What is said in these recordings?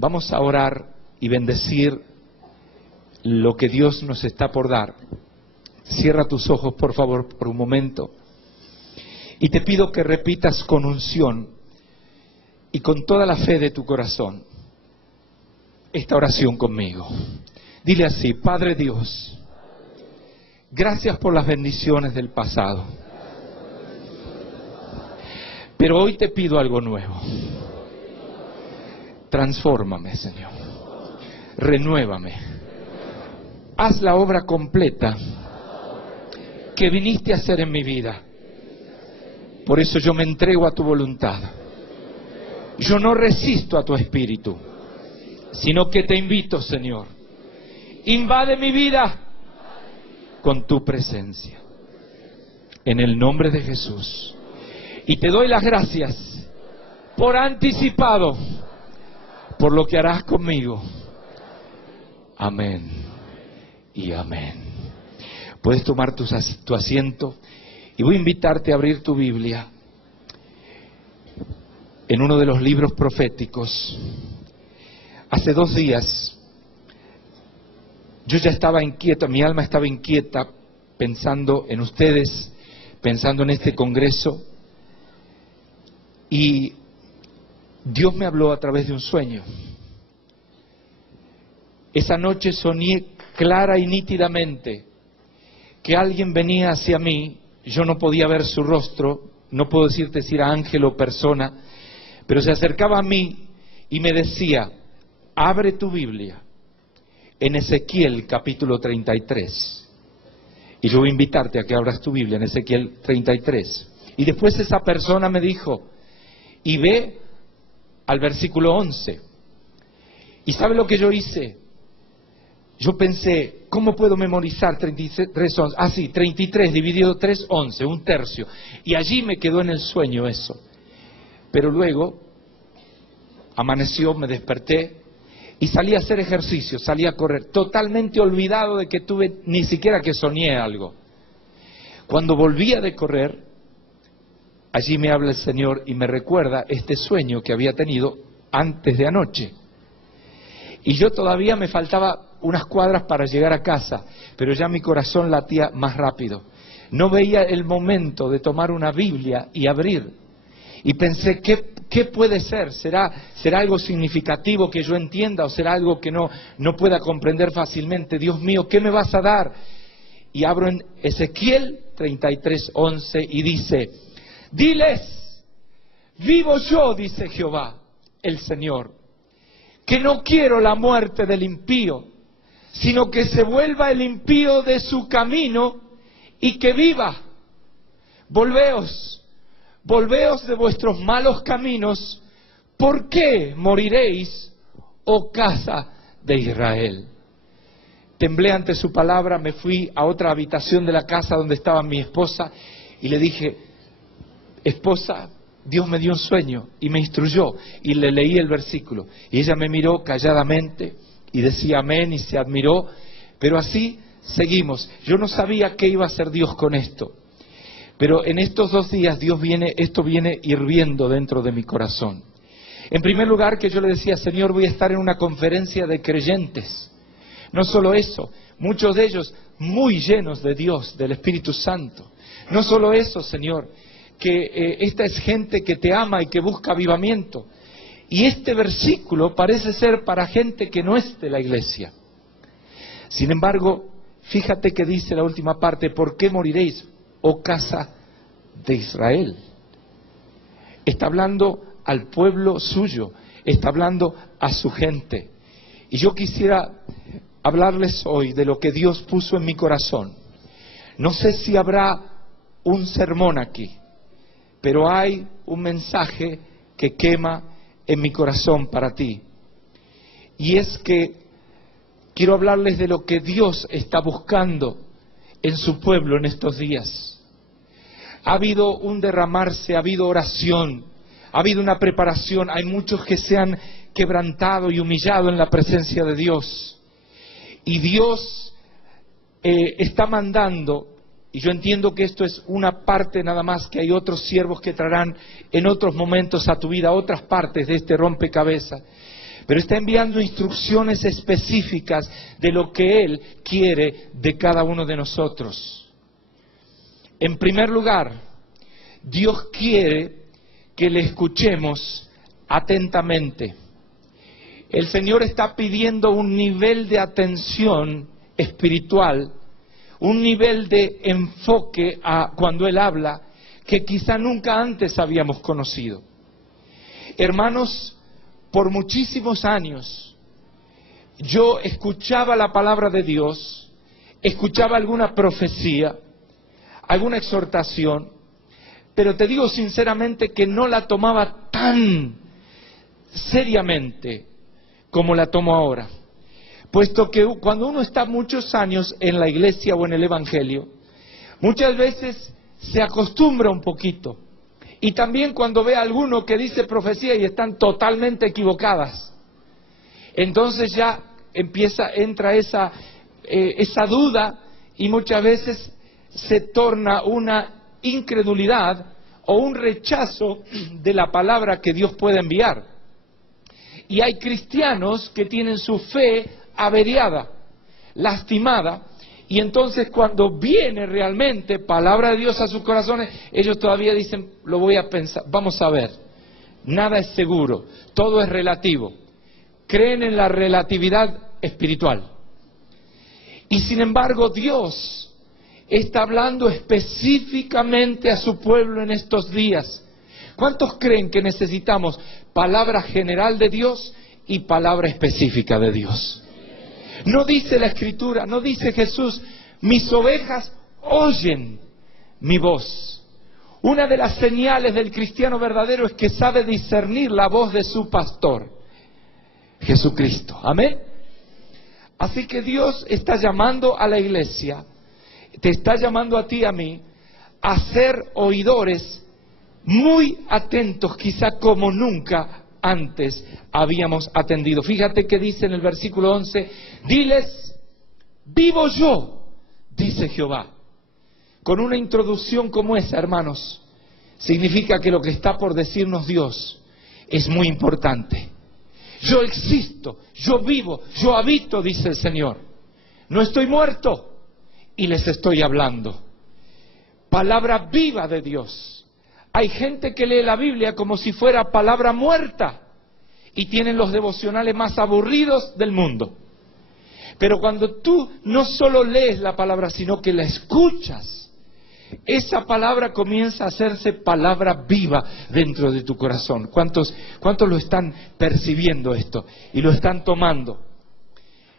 Vamos a orar y bendecir lo que Dios nos está por dar. Cierra tus ojos, por favor, por un momento. Y te pido que repitas con unción y con toda la fe de tu corazón esta oración conmigo. Dile así: Padre Dios, gracias por las bendiciones del pasado. Pero hoy te pido algo nuevo. Transfórmame, Señor. Renuévame. Haz la obra completa que viniste a hacer en mi vida. Por eso yo me entrego a tu voluntad. Yo no resisto a tu espíritu, sino que te invito, Señor. Invade mi vida con tu presencia. En el nombre de Jesús. Y te doy las gracias por anticipado, por lo que harás conmigo. Amén y amén. Puedes tomar tu asiento y voy a invitarte a abrir tu Biblia en uno de los libros proféticos. Hace 2 días yo ya estaba inquieto, mi alma estaba inquieta pensando en ustedes, pensando en este congreso, y Dios me habló a través de un sueño. Esa noche soñé clara y nítidamente que alguien venía hacia mí. Yo no podía ver su rostro, no puedo decirte si era ángel o persona, pero se acercaba a mí y me decía: abre tu Biblia en Ezequiel capítulo 33. Y yo voy a invitarte a que abras tu Biblia en Ezequiel 33. Y después esa persona me dijo: y ve al versículo 11. ¿Y sabe lo que yo hice? Yo pensé, ¿cómo puedo memorizar 33, 11? Ah, sí, 33 dividido 3, 11, un tercio. Y allí me quedó en el sueño eso. Pero luego, amaneció, me desperté y salí a hacer ejercicio, salí a correr, totalmente olvidado de que tuve, ni siquiera que soñé algo. Cuando volvía de correr, allí me habla el Señor y me recuerda este sueño que había tenido antes de anoche. Y yo todavía me faltaba unas cuadras para llegar a casa, pero ya mi corazón latía más rápido. No veía el momento de tomar una Biblia y abrir. Y pensé, ¿qué puede ser? ¿Será algo significativo que yo entienda o será algo que no pueda comprender fácilmente? Dios mío, ¿qué me vas a dar? Y abro en Ezequiel 33, 11 y dice: diles, vivo yo, dice Jehová, el Señor, que no quiero la muerte del impío, sino que se vuelva el impío de su camino y que viva. Volveos de vuestros malos caminos. ¿Por qué moriréis, oh casa de Israel? Temblé ante su palabra, me fui a otra habitación de la casa donde estaba mi esposa y le dije: esposa, Dios me dio un sueño y me instruyó, y le leí el versículo. Y ella me miró calladamente y decía amén y se admiró, pero así seguimos. Yo no sabía qué iba a hacer Dios con esto, pero en estos 2 días esto viene hirviendo dentro de mi corazón. En primer lugar, que yo le decía: Señor, voy a estar en una conferencia de creyentes. No solo eso, muchos de ellos muy llenos de Dios, del Espíritu Santo. No solo eso, Señor, que esta es gente que te ama y que busca avivamiento. Y este versículo parece ser para gente que no es de la iglesia. Sin embargo, fíjate que dice la última parte: ¿por qué moriréis, oh casa de Israel? Está hablando al pueblo suyo, está hablando a su gente. Y yo quisiera hablarles hoy de lo que Dios puso en mi corazón. No sé si habrá un sermón aquí, pero hay un mensaje que quema en mi corazón para ti. Y es que quiero hablarles de lo que Dios está buscando en su pueblo en estos días. Ha habido un derramarse, ha habido oración, ha habido una preparación. Hay muchos que se han quebrantado y humillado en la presencia de Dios. Y Dios está mandando, y yo entiendo que esto es una parte nada más, que hay otros siervos que traerán en otros momentos a tu vida otras partes de este rompecabezas. pero está enviando instrucciones específicas de lo que Él quiere de cada uno de nosotros. En primer lugar, Dios quiere que le escuchemos atentamente. El Señor está pidiendo un nivel de atención espiritual, un nivel de enfoque cuando Él habla, que quizá nunca antes habíamos conocido. Hermanos, por muchísimos años yo escuchaba la palabra de Dios, escuchaba alguna profecía, alguna exhortación, pero te digo sinceramente que no la tomaba tan seriamente como la tomo ahora. Puesto que cuando uno está muchos años en la iglesia o en el evangelio, muchas veces se acostumbra un poquito. Y también cuando ve a alguno que dice profecía y están totalmente equivocadas, entonces ya entra esa duda, y muchas veces se torna una incredulidad o un rechazo de la palabra que Dios puede enviar. Y hay cristianos que tienen su fe averiada, lastimada, y entonces cuando viene realmente palabra de Dios a sus corazones, ellos todavía dicen, lo voy a pensar, vamos a ver. Nada es seguro, todo es relativo. Creen en la relatividad espiritual. Y sin embargo Dios está hablando específicamente a su pueblo en estos días. ¿Cuántos creen que necesitamos palabra general de Dios y palabra específica de Dios? No dice la Escritura, no dice Jesús, mis ovejas oyen mi voz. Una de las señales del cristiano verdadero es que sabe discernir la voz de su pastor, Jesucristo. Amén. Así que Dios está llamando a la iglesia, te está llamando a ti y a mí, a ser oidores muy atentos, quizá como nunca antes habíamos atendido. Fíjate que dice en el versículo 11, diles, vivo yo, dice Jehová. Con una introducción como esa, hermanos, significa que lo que está por decirnos Dios es muy importante. Yo existo, yo vivo, yo habito, dice el Señor. No estoy muerto y les estoy hablando. Palabra viva de Dios. Hay gente que lee la Biblia como si fuera palabra muerta y tienen los devocionales más aburridos del mundo. Pero cuando tú no solo lees la palabra, sino que la escuchas, esa palabra comienza a hacerse palabra viva dentro de tu corazón. ¿Cuántos lo están percibiendo esto y lo están tomando?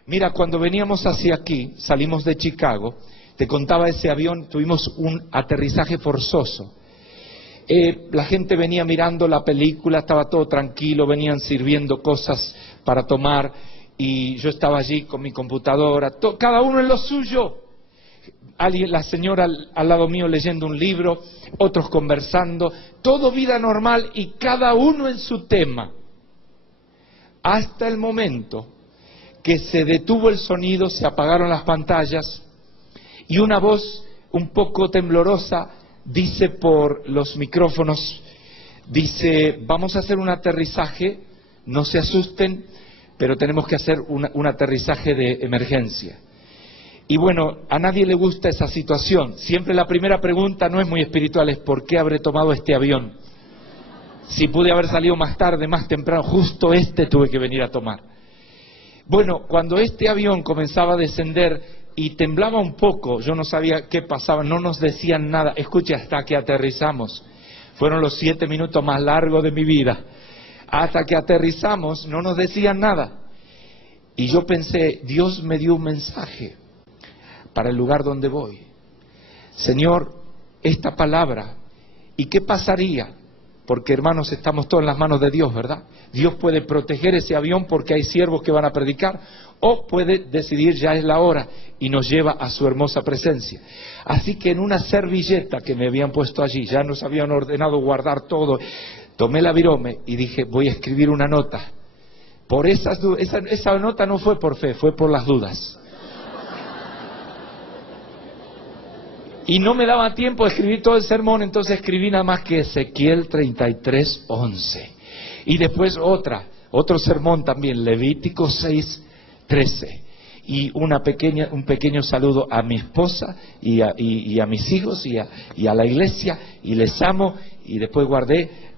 Mira, cuando veníamos hacia aquí, salimos de Chicago, te contaba ese avión, tuvimos un aterrizaje forzoso. La gente venía mirando la película, estaba todo tranquilo, venían sirviendo cosas para tomar y yo estaba allí con mi computadora, cada uno en lo suyo. La señora al lado mío leyendo un libro, otros conversando, todo vida normal y cada uno en su tema. Hasta el momento que se detuvo el sonido, se apagaron las pantallas y una voz un poco temblorosa dice por los micrófonos, dice, vamos a hacer un aterrizaje, no se asusten, pero tenemos que hacer un aterrizaje de emergencia. Y bueno, a nadie le gusta esa situación. Siempre la primera pregunta no es muy espiritual, es ¿por qué habré tomado este avión? Si pude haber salido más tarde, más temprano, justo tuve que venir a tomar. Bueno, cuando este avión comenzaba a descender y temblaba un poco, yo no sabía qué pasaba, no nos decían nada. Escuche, hasta que aterrizamos, fueron los 7 minutos más largos de mi vida. Hasta que aterrizamos, no nos decían nada. Y yo pensé, Dios me dio un mensaje para el lugar donde voy. Señor, esta palabra, ¿y qué pasaría? Porque hermanos, estamos todos en las manos de Dios, ¿verdad? Dios puede proteger ese avión porque hay siervos que van a predicar, o puede decidir ya es la hora y nos lleva a su hermosa presencia. Así que en una servilleta que me habían puesto allí, ya nos habían ordenado guardar todo, tomé la virome y dije, voy a escribir una nota. Por esa nota no fue por fe, fue por las dudas. Y no me daba tiempo de escribir todo el sermón, entonces escribí nada más que Ezequiel 33:11. Y después otra, Otro sermón también, Levítico 6:13. Y un pequeño saludo a mi esposa y a mis hijos y a la iglesia, y les amo. Y después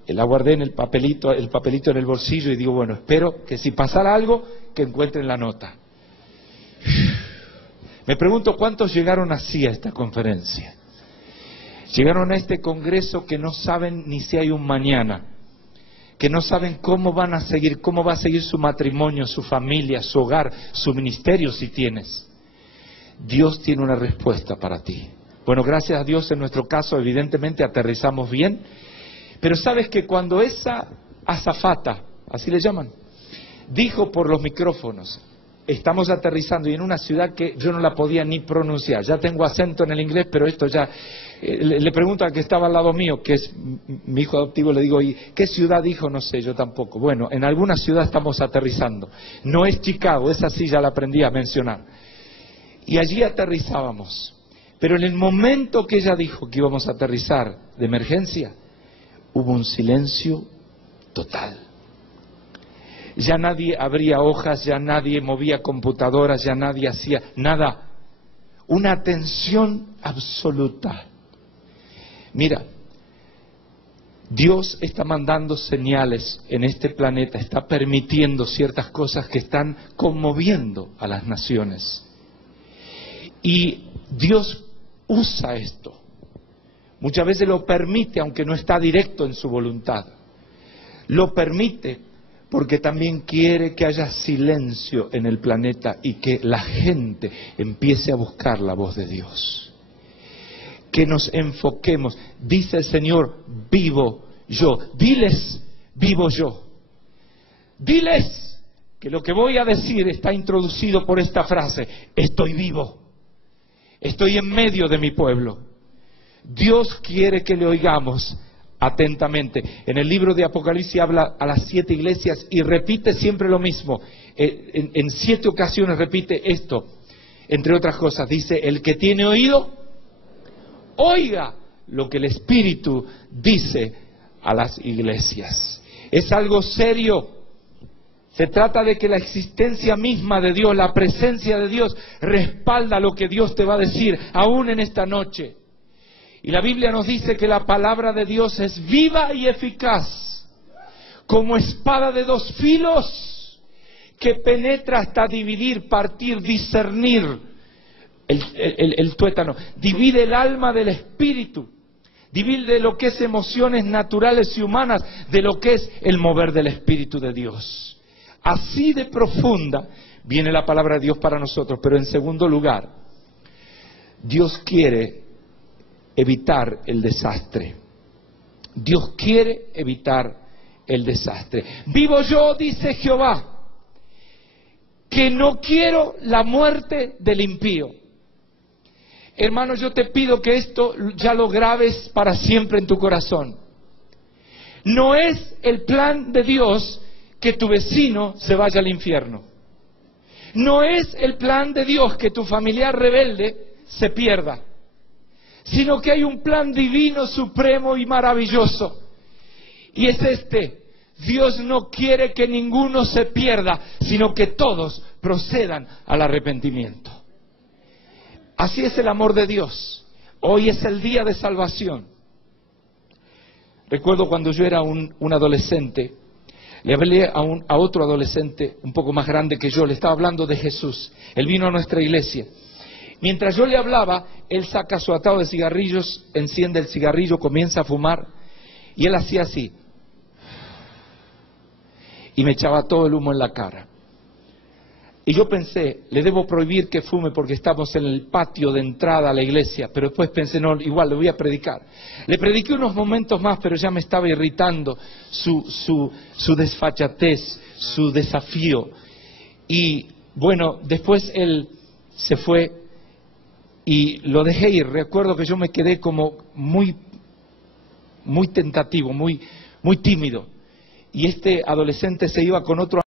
la guardé en el papelito en el bolsillo, y digo, bueno, espero que si pasara algo, que encuentren la nota. Me pregunto cuántos llegaron así a esta conferencia. Llegaron a este congreso que no saben ni si hay un mañana, que no saben cómo van a seguir, cómo va a seguir su matrimonio, su familia, su hogar, su ministerio si tienes. Dios tiene una respuesta para ti. Bueno, gracias a Dios en nuestro caso evidentemente aterrizamos bien, pero sabes que cuando esa azafata, así le llaman, dijo por los micrófonos, estamos aterrizando, y en una ciudad que yo no la podía ni pronunciar, ya tengo acento en el inglés, pero esto ya... Le pregunto al que estaba al lado mío, que es mi hijo adoptivo, le digo, ¿y qué ciudad dijo? No sé, yo tampoco. Bueno, en alguna ciudad estamos aterrizando. No es Chicago, esa sí ya la aprendí a mencionar. Y allí aterrizábamos. Pero en el momento que ella dijo que íbamos a aterrizar de emergencia, hubo un silencio total. Ya nadie abría hojas, ya nadie movía computadoras, ya nadie hacía nada. Una atención absoluta. Mira, Dios está mandando señales en este planeta, está permitiendo ciertas cosas que están conmoviendo a las naciones. Y Dios usa esto. Muchas veces lo permite, aunque no está directo en su voluntad. Lo permite porque también quiere que haya silencio en el planeta y que la gente empiece a buscar la voz de Dios. Que nos enfoquemos. Dice el Señor, vivo yo. Diles, vivo yo. Diles que lo que voy a decir está introducido por esta frase: estoy vivo. Estoy en medio de mi pueblo. Dios quiere que le oigamos atentamente. En el libro de Apocalipsis habla a las 7 iglesias y repite siempre lo mismo. En 7 ocasiones repite esto. Entre otras cosas, dice, el que tiene oído, oiga lo que el Espíritu dice a las iglesias. Es algo serio. Se trata de que la existencia misma de Dios, la presencia de Dios, respalda lo que Dios te va a decir, aún en esta noche. Y la Biblia nos dice que la palabra de Dios es viva y eficaz, como espada de 2 filos, que penetra hasta dividir, partir, discernir el tuétano, divide el alma del espíritu, divide lo que es emociones naturales y humanas de lo que es el mover del Espíritu de Dios. Así de profunda viene la palabra de Dios para nosotros. Pero en segundo lugar, Dios quiere evitar el desastre. Dios quiere evitar el desastre. Vivo yo, dice Jehová, que no quiero la muerte del impío. Hermano, yo te pido que esto ya lo grabes para siempre en tu corazón. No es el plan de Dios que tu vecino se vaya al infierno. No es el plan de Dios que tu familiar rebelde se pierda. Sino que hay un plan divino, supremo y maravilloso. Y es este: Dios no quiere que ninguno se pierda, sino que todos procedan al arrepentimiento. Así es el amor de Dios. Hoy es el día de salvación. Recuerdo cuando yo era un adolescente, le hablé a otro adolescente un poco más grande que yo, le estaba hablando de Jesús. Él vino a nuestra iglesia. Mientras yo le hablaba, él saca su atado de cigarrillos, enciende el cigarrillo, comienza a fumar, y él hacía así. Y me echaba todo el humo en la cara. Y yo pensé, le debo prohibir que fume porque estamos en el patio de entrada a la iglesia, pero después pensé, no, igual le voy a predicar. Le prediqué unos momentos más, pero ya me estaba irritando su desfachatez, su desafío. Y bueno, después él se fue y lo dejé ir. Recuerdo que yo me quedé como muy tentativo, muy tímido. Y este adolescente se iba con otro